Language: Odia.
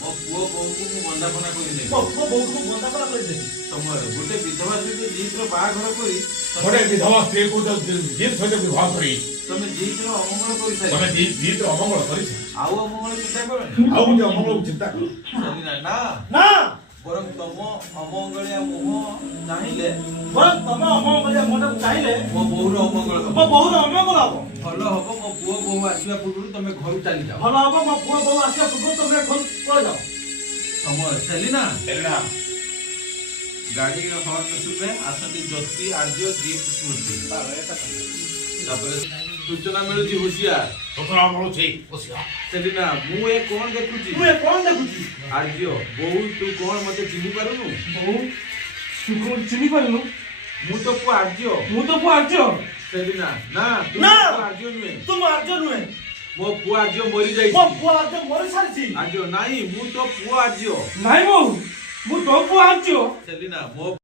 ମୋ ପୁଅ ବୋଉକୁ ମୁଁ ବନ୍ଦାପନା କରିନେବି। ମୋ ପୁଅ ବୋଉକୁ ମୁଁ ବନ୍ଦାପନା କରିଦେବି। ସମୟ ଗୋଟେ ବିଧବା ସହିତ ଜିତର ବାହାଘର କରି ଗୋଟେ ବିଧବା ସ୍ତ୍ରୀକୁ ଜିତ୍ ସହିତ ବିବାହ କରି ତମେ ଜିତର ଅମଙ୍ଗଳ କରିସାରି ତମେ ଜିତ୍ ଅମଙ୍ଗଳ କରିଛ। ଆଉ ଅମଙ୍ଗଳ ଚିନ୍ତା କର ଆଉ ଗୋଟେ ଅମଙ୍ଗଳକୁ ଚିନ୍ତା କର। ନା ନା ବରଂ ତମ ଅମଙ୍ଗଳିଆ ମୁହଁ ଚାହିଁଲେ ବରଂ ତମ ଅମଙ୍ଗଳିଆ ମୁହଁଟାକୁ ଚାହିଁଲେ ମୋ ବୋଉର ଅମଙ୍ଗଳ ହବ। ମୋ ବୋଉର ଅମଙ୍ଗଳ ହବ। ଭଲ ହବ ମୋ ପୁଅ ବୋଉ ଆସିବା ପୂର୍ବରୁ ତମେ ଘରୁ ଚାଲିଯାଅ। ଭଲ ହବ ମୋ ପୁଅ ବୋଉ ଆସିବା ପୂର୍ବରୁ ତମେ ଘରୁ ପଳେଇଯାଅ। ସମୟ ସେଲିନା ଏଲିନା ଗାଡିର ହର୍ନ ଶୁଭେ ଆସନ୍ତି ଜ୍ୟୋତି ଆର୍ଯ୍ୟ ଦୀପ ସ୍ମୃତି। ତାପରେ ସୂଚନା ମିଳୁଛି ହୁସିଆର ସୂଚନା ମିଳୁଛି ହୁସିଆର। ସେଲିନା ମୁଁ ଏ କଣ ଦେଖୁଛି ଆର୍ଯ୍ୟ ବୋଉ ତୁ କଣ ମତେ ଚିହ୍ନି ପାରୁନୁ? ବୋଉ ତୁ କଣ ଚିହ୍ନି ପାରୁନୁ? ମୁଁ ତ ପୁଅ ଆର୍ଯ୍ୟ। ମୁଁ ତ ପୁଅ ଆର୍ଯ୍ୟ। ସେଲିନା ନା ତୁ ନା ଆର୍ଯ୍ୟ ନୁହେଁ। ତୁ ମୋ ଆର୍ଯ୍ୟ ନୁହେଁ। ମୋ ପୁଅ ଆର୍ଯ୍ୟ ମରିଯାଇଛି। ମୋ ପୁଅ ଆର୍ଯ୍ୟ ମରି ସାରିଛି। ଆର୍ଯ୍ୟ ନାହିଁ ମୁଁ ତ ପୁଅ ଆର୍ଯ୍ୟ। ନାଇଁ ବୋଉ ମୁଁ ତୋ ପୁଅ ଆର୍ଯ୍ୟ। ସେଲିନା ମୋ